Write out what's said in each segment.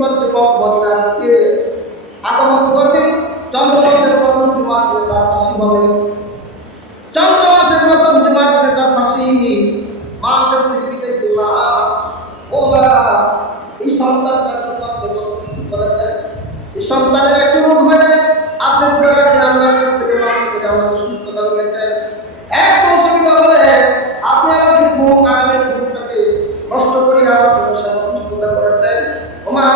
পর যুবক মদিনার দিকে আগমন করবে। চন্দ্র মাসের প্রথম জুমার দিনে তার ফাঁসি হবে। চন্দ্র মাসের প্রথম জুমার দিনে তার ফাঁসি। মার কাছ থেকে বিদায় চেয়ে, মা, ও মা, এই সন্তানটার জন্য আপনি কত কিছু করেছেন। এই সন্তানের একটু রোগ হলে আপনি আল্লাহর কাছ থেকে মাফ করে আমাকে সুস্থতা দিয়েছেন। একটু অসুবিধা হলে আপনি আমাকে ঘুম আরামের ঘুমটাকে নষ্ট করে আমার জন্য সেবা সুস্থতা করেছেন। ও মা,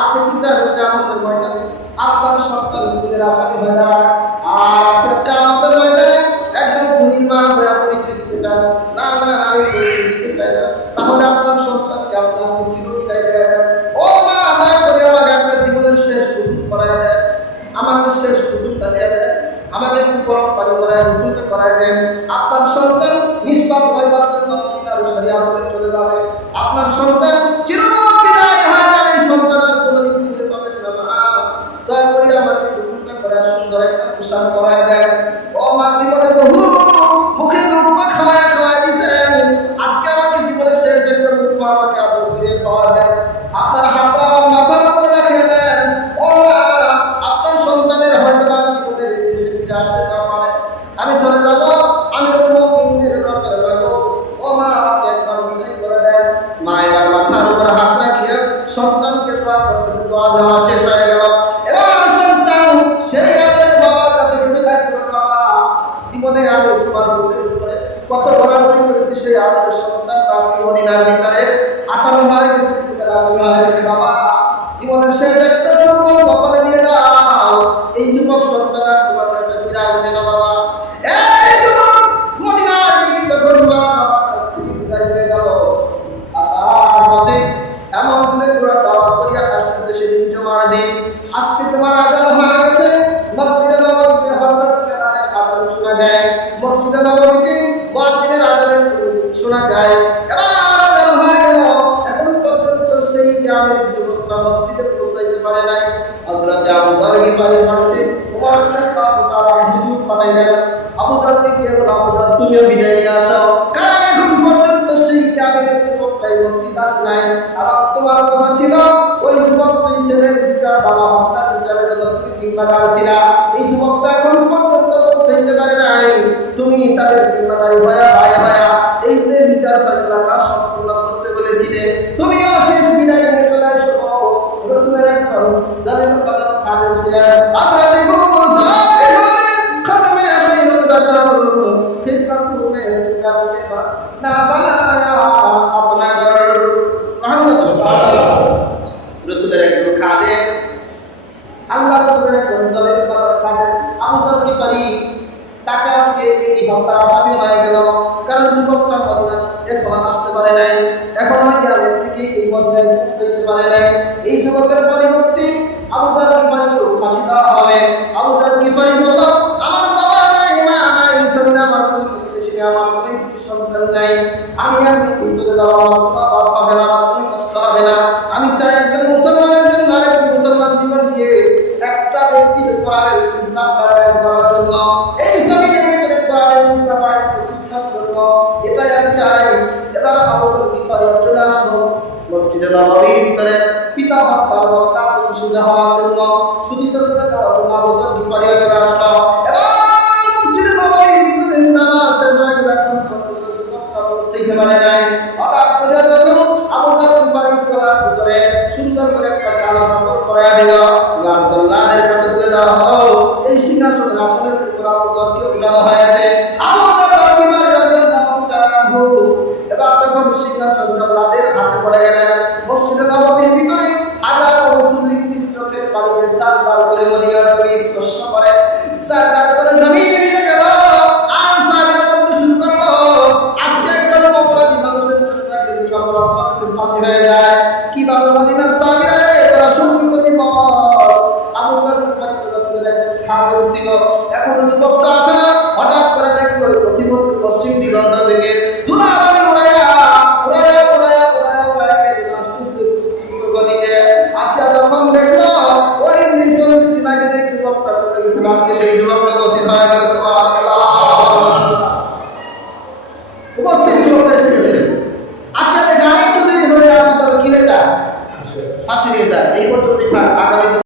আপনি কি চান কিয়ামতের ময়দানে আপনার সন্তান খুনের আসামি হয়ে দাঁড়ায়, আর আপনার কিয়ামতের ময়দানে একজন খুনির মা হয়ে পরিচয় দিতে চান? না না, আমি পরিচয় দিতে চাই না। তাহলে আপনার সন্তানকে আপনার চির বিদায় দেয়া দেন। ও মা, দয়া করে আমাকে আপনার জীবনের শেষ গোসল করায় দেন, আমাকে শেষ গোসলটা দিয়ে দেন, আমাকে গরম পানি করায় গোসলটা করায় দেন। আপনার সন্তান নিষ্পাপ হইবার জন্য মদিনার শরিয়া বলে চলে যাবে। আপনার সন্তান চির বিদায় হয়ে যাবে। এই সন্তান আর কোনোদিন খুঁজে পাবেন না। মা, দয়া করে আমাকে গোসলটা করে সুন্দর একটা পোশাক করায় দেন। ও মা, জীবনে বহু মুখে লুকমা খাওয়ায় দিয়েছেন, আজকে আমাকে জীবনের শেষ একটা লুকমা আমাকে আদর করে খাওয়া দেন। আপনার হাতটা আমার মাথার উপরে রেখে দেন। ও মা, আপনার সন্তানের হয়তো আর জীবনের এই দেশে ফিরে আসতে না পারে, আমি চলে যাব, আমি কোনো মুমিনের ব্যাপারে লাগবো। ও মা, আমাকে একবার বিদায় করে দেন। মা এবার মাথার উপর হাত রাখিয়া সন্তানকে দোয়া করতেছে। দোয়া নেওয়া শেষ হয়ে গেল। এবার সন্তান সেই আপনার বাবার কাছে গেছে, বাবা, জীবনে আমি তোমার বুকের উপরে কত ঘোরাঘুরি করেছি, সেই আমার সন্তান আজকে মদিনার বিচারে আসামি হয়ে গেছে, আসামি হয়ে গেছে। বাবা, জীবনের শেষ একটা চুম্বন কপালে দিয়ে দাও। এই যুবক সন্তান আর তোমার কাছে ফিরে আসবে না। বাবা, এই যুবক মদিনার দিকে যখন মা বাবার কাছ থেকে বিদায় নিয়ে গেল, আসার পথে এমন করে তোরা দাওয়াত করিয়া আসতেছে, সেদিন জুমার দিন। আজকে তোমার আজান হয়ে গেছে। মসজিদে নববীতে হযরত বেলালের আজান শোনা যায়, মসজিদে নববীতে মুয়াজ্জিনের আজানের শোনা যায়। এবার আজান হয়ে গেল, এখন পর্যন্ত সেই গ্রামের যুবকরা মসজিদে পৌঁছাইতে পারে নাই। হযরত আবু যর গিফারির বাড়িতে ওমর রাদিয়াল্লাহু তাআলা হুজুর পাঠাইলেন। আবু যরকে গিয়ে বলল, আবু যর, তুমিও বিদায় নিয়ে আসো, কারণ এখন পর্যন্ত সেই গ্রামের যুবকটাই মসজিদ আসে নাই। আর তোমার কথা ছিল ওই যুবক দুই ছেলের বিচার, বাবা হত্যার বিচারের জন্য তুমি জিম্মাদার ছিলা। এই যুবকটা এখন পর্যন্ত পৌঁছাইতে পারে নাই, তুমি তাদের জিম্মাদারি হয়ে ভাই হয়ে এই বিচার ফয়সালা কাজ সম্পূর্ণ করতে বলেছিলে। তুমিও শেষ বিদায় নিয়ে চলে আসো। রাসূলের একজন জালিল কদম খাদেম ছিলেন, হযরত মুসা খাদেমে খায়রুল বাশার, খিদমত মে জিন্দা বে না বানায়া আপনা ঘর। সুবহানাল্লাহ। রাসূলের একজন খাদেম, আল্লাহ রাসূলের একজন জালিল কদম খাদেম আবু যর গিফারি, তাকে আজকে এই হত্যার আসামি হয়ে গেল। কারণ যুবকটা মদিনা এখনো আসতে পারে নাই, এখনো ইয়ামেন থেকে এই মদিনায় পৌঁছাইতে পারে নাই। এই যুবকের পরিবর্তে আবু যর গিফারিকে ফাঁসি দেওয়া হবে। আবু যর গিফারি বলল, আমার বাবা নাই, মা নাই, জমিনে আমার কোনো প্রতিবেশী নেই, আমার কোনো স্ত্রী সন্তান নাই, আমি আর দিকে চলে যাবো, আমার কোনো অভাব হবে না, আমার কোনো কষ্ট হবে না। আমি চাই একজন মুসলমানের জন্য আরেকজন মুসলমান জীবন দিয়ে একটা ব্যক্তির কোরআনের ইনসাফ কায়েম করার জন্য, এই জমিনের ভিতরে কোরআনের ইনসাফ কায়েম প্রতিষ্ঠার জন্য, এটাই আমি চাই। এবার আবু যর গিফারি চলে আসলো মসজিদে নববীর ভিতরে পিতা হত্যার বদলা প্রতিশোধ হওয়ার জন্য, শুধিত করে দেওয়ার জন্য আবু যর গিফারি চলে আসলো। এবার মসজিদে নববীর ভিতরে নামাজ শেষ হয়ে গেল, এখন পৌঁছাইতে পারে নাই। হঠাৎ করে যখন আবু যর গিফারি গলার ভিতরে সুন্দর করে একটা কালো কাপড় পরাইয়া দিল, এবার জল্লাদের কাছে তুলে দেওয়া হলো। এই সিংহাসনের আসনের উপর আবু যরকে উঠানো হয়েছে। আবু যর গিফারি রাদিয়াল্লাহু তাআলা আনহু এবার যখন সিংহাসন জল্লাদের হাতে পড়ে গেলেন, মসজিদে নববীর ভিতরে হাজার মুসল্লির চোখের পানিতে সারসার করে মদিনার জমি স্পর্শ করে, সারসার করে জমি ভিজে গেল। আর সাহাবীরা বলতে শুরু করলো, আজকে একজন অপরাধী মানুষের জন্য একটা জীবন মানুষের ফাঁসি হয়ে যায়, কিভাবে মদিনার সাহাবীরা রে তোরা সহ্য করবি বল। আবু বকর গিফারি রাসূলের একজন খাদেম ছিল। এখন যুবকটা আসে না, হঠাৎ করে দেখলো প্রতিমধ্যে পশ্চিম দিগন্ত থেকে ধুলাবালি উড়াইয়া গতিতে আসিয়া যখন দেখলো ওই যে 40 দিন আগে যে যুবকটা চলে গেছে, আজকে সেই যুবকটা উপস্থিত হয়ে গেল। সুবহানাল্লাহ। উপস্থিত যুবকটা এসে গেছে, আসিয়া দেখে আরেকটু দেরি হলে আপনি কিনে যান, ফাঁসি হয়ে যায়। এই পর্যন্তই থাক, আগামী